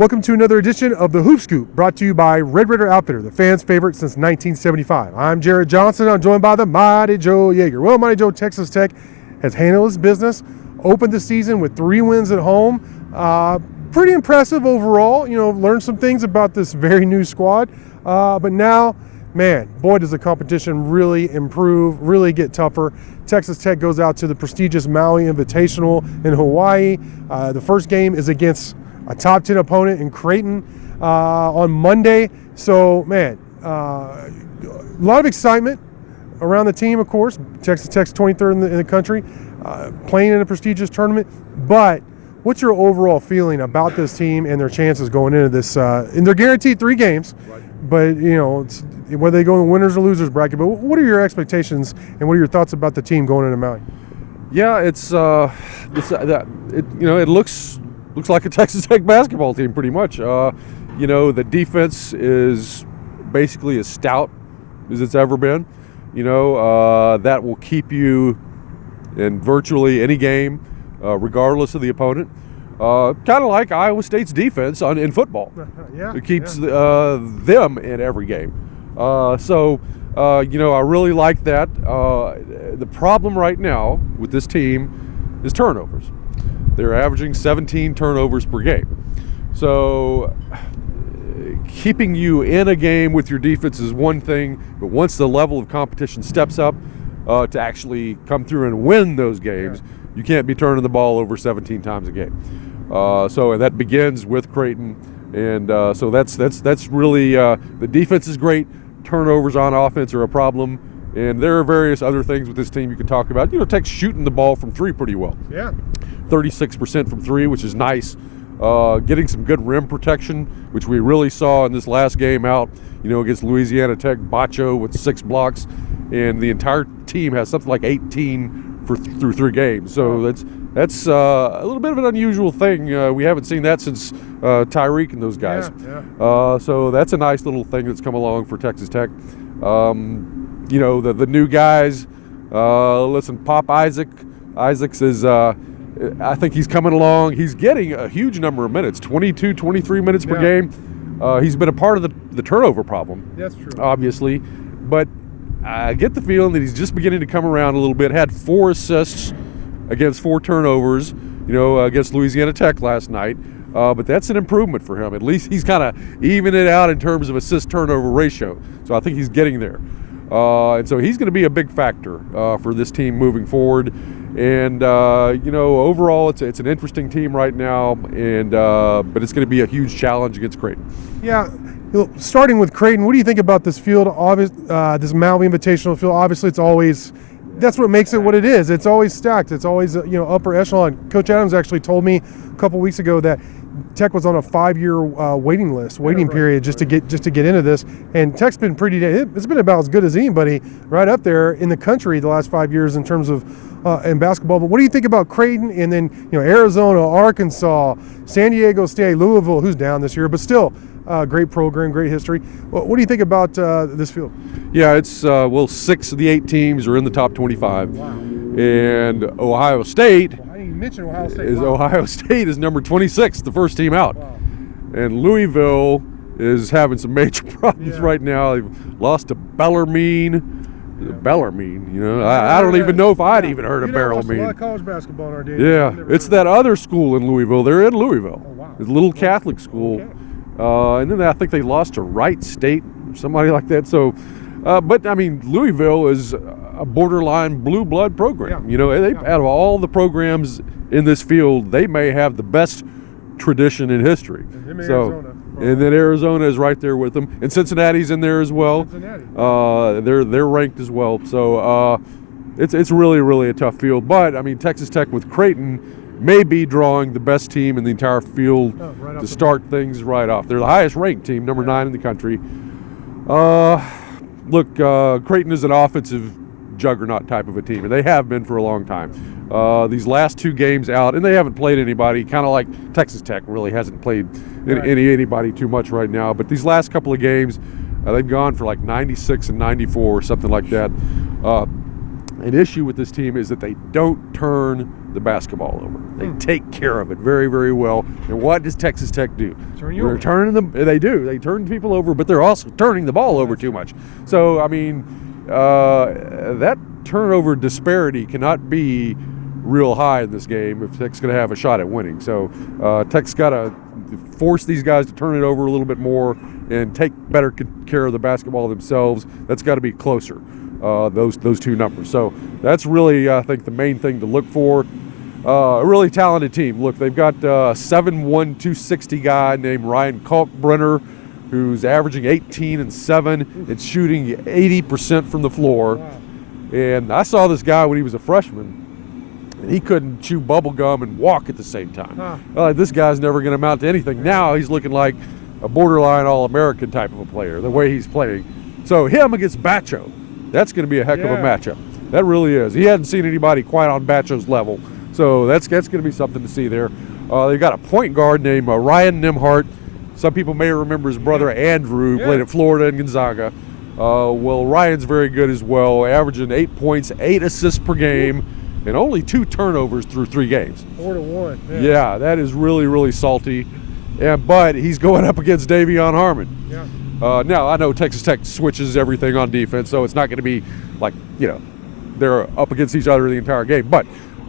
Welcome to another edition of the Hoop Scoop, brought to you by Red Raider Outfitter, the fans' favorite since 1975. I'm Jared Johnson. I'm joined by the Mighty Joe Yeager. Well, Mighty Joe, Texas Tech has handled his business, opened the season with 3 wins at home. Pretty impressive overall. Learned some things about this very new squad. But now, man, boy, does the competition really improve, really get tougher. Texas Tech goes out to the prestigious Maui Invitational in Hawaii. The first game is against a top 10 opponent in Creighton on Monday. So, man, a lot of excitement around the team, of course. Texas Tech's 23rd in the country, playing in a prestigious tournament. But what's your overall feeling about this team and their chances going into this? And they're guaranteed 3 games, right. But, it's, whether they go in the winners or losers bracket. But what are your expectations and what are your thoughts about the team going into Maui? Yeah, it looks like a Texas Tech basketball team pretty much. The defense is basically as stout as it's ever been. That will keep you in virtually any game, regardless of the opponent. Kind of like Iowa State's defense in football. Yeah, it keeps them in every game. I really like that. The problem right now with this team is turnovers. They're averaging 17 turnovers per game. So keeping you in a game with your defense is one thing, but once the level of competition steps up to actually come through and win those games, you can't be turning the ball over 17 times a game. And that begins with Creighton, and so that's really the defense is great. Turnovers on offense are a problem, and there are various other things with this team you can talk about. Tech's shooting the ball from 3 pretty well. Yeah. 36% from 3, which is nice. Getting some good rim protection, which we really saw in this last game out, against Louisiana Tech. Bacho with 6 blocks, and the entire team has something like 18 through 3 games. So that's a little bit of an unusual thing. We haven't seen that since Tyreek and those guys. Yeah. So that's a nice little thing that's come along for Texas Tech. The new guys. Listen, Pop Isaacs is. I think he's coming along. He's getting a huge number of minutes, 22, 23 minutes per game. He's been a part of the turnover problem. That's true. Obviously. But I get the feeling that he's just beginning to come around a little bit. Had 4 assists against 4 turnovers, against Louisiana Tech last night. But that's an improvement for him. At least he's kind of even it out in terms of assist-turnover ratio. So I think he's getting there. And so he's going to be a big factor for this team moving forward. And, overall, it's an interesting team right now, and but it's going to be a huge challenge against Creighton. Yeah. Starting with Creighton, what do you think about this field, this Maui Invitational field? Obviously, that's what makes it what it is. It's always stacked. It's always, upper echelon. Coach Adams actually told me a couple weeks ago that Tech was on a 5-year waiting period just to get into this, and Tech's been it's been about as good as anybody right up there in the country the last 5 years in terms of in basketball. But what do you think about Creighton and then Arizona, Arkansas, San Diego State, Louisville, who's down this year, but still great program, great history. What do you think about this field? Yeah, it's 6 of the 8 teams are in the top 25. Wow. And Ohio State. Well, I didn't even mention Ohio State. Ohio State is number 26, the first team out. Wow. And Louisville is having some major problems right now. They've lost to Bellarmine. Bellarmine, I don't even know if I'd even heard of Bellarmine. A lot of college basketball in our day. Yeah, it's that other school in Louisville. They're in Louisville. Oh, wow. It's a little Catholic school. Okay. And then I think they lost to Wright State or somebody like that. So, but Louisville is a borderline blue blood program. Yeah. Out of all the programs in this field, they may have the best tradition in history. Arizona. And then Arizona is right there with them, and Cincinnati's in there as well. They're ranked as well. So it's really, really a tough field. But Texas Tech with Creighton may be drawing the best team in the entire field to start things right off. They're the highest ranked team, number 9 in the country. Creighton is an offensive juggernaut type of a team, and they have been for a long time. These last 2 games out, and they haven't played anybody, kind of like Texas Tech really hasn't played anybody too much right now. But these last couple of games, they've gone for like 96 and 94 or something like that. an issue with this team is that they don't turn the basketball over. They take care of it very, very well. And what does Texas Tech do? They're turning them. They do. They turn people over, but they're also turning the ball over too much. So I mean, that turnover disparity cannot be real high in this game if Tech's going to have a shot at winning. So Tech's got to force these guys to turn it over a little bit more and take better care of the basketball themselves. That's got to be closer. Those two numbers. So that's really, I think, the main thing to look for. A really talented team. Look, they've got a 7'1", 260 guy named Ryan Kalkbrenner, who's averaging 18 and 7 and shooting 80% from the floor. Wow. And I saw this guy when he was a freshman, and he couldn't chew bubble gum and walk at the same time. This guy's never going to amount to anything. Now he's looking like a borderline All-American type of a player, the way he's playing. So him against Bacho, that's going to be a heck of a matchup. That really is. He hadn't seen anybody quite on Bacho's level, so that's going to be something to see there. They've got a point guard named Ryan Nimhart. Some people may remember his brother Andrew, played at Florida and Gonzaga. Well, Ryan's very good as well, averaging 8 points, 8 assists per game, and only 2 turnovers through 3 games. 4 to 1. Yeah, that is really, really salty. But he's going up against Davion Harmon. Yeah. Now, I know Texas Tech switches everything on defense, so it's not going to be like, they're up against each other the entire game. But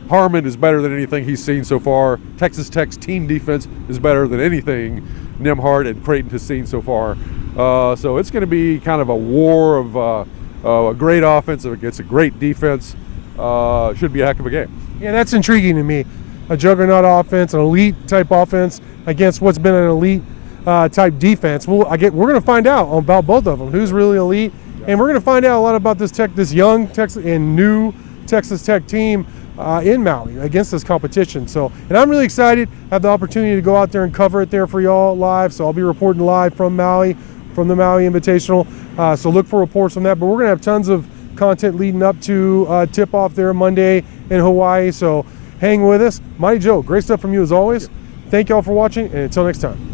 Harmon is better than anything he's seen so far. Texas Tech's team defense is better than anything Nimhart and Creighton has seen so far. So it's going to be kind of a war of a great offense against a great defense. Should be a heck of a game. Yeah, that's intriguing to me. A juggernaut offense, an elite type offense against what's been an elite type defense. We're going to find out about both of them, who's really elite, and we're going to find out a lot about this young Texas and new Texas Tech team in Maui against this competition. So, and I'm really excited. I have the opportunity to go out there and cover it there for y'all live. So I'll be reporting live from Maui, from the Maui Invitational. So look for reports on that. But we're going to have tons of content leading up to tip-off there Monday in Hawaii. So hang with us. Mighty Joe, great stuff from you as always. Thank y'all for watching, and until next time.